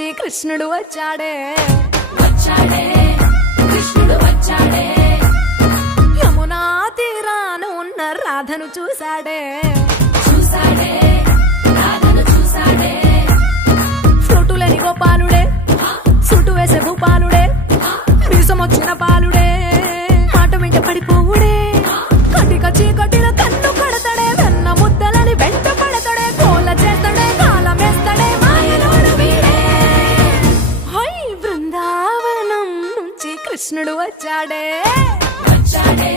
నుంచి కృష్ణుడు వచ్చాడే వచ్చాడే కృష్ణుడు వచ్చాడే యమునా తీరాన ఉన్న రాధను చూశాడే చూసాడే రాధను చూసాడే ఫ్లూటులేని గోపాలుడే సుటు వేసే భూపాలుడే మీసమొచ్చిన పాలుడే మాట వెంట పడిపోవుడే కటిక చీకటిలో కన్ను కడతాడే వెన్న ముద్దలని వెంట పడతాడే కోల చేస్తాడే కాలమేస్తాడే మాయలోడు వీడే హై బృందావనం నుంచి కృష్ణుడు వచ్చాడే వచ్చాడే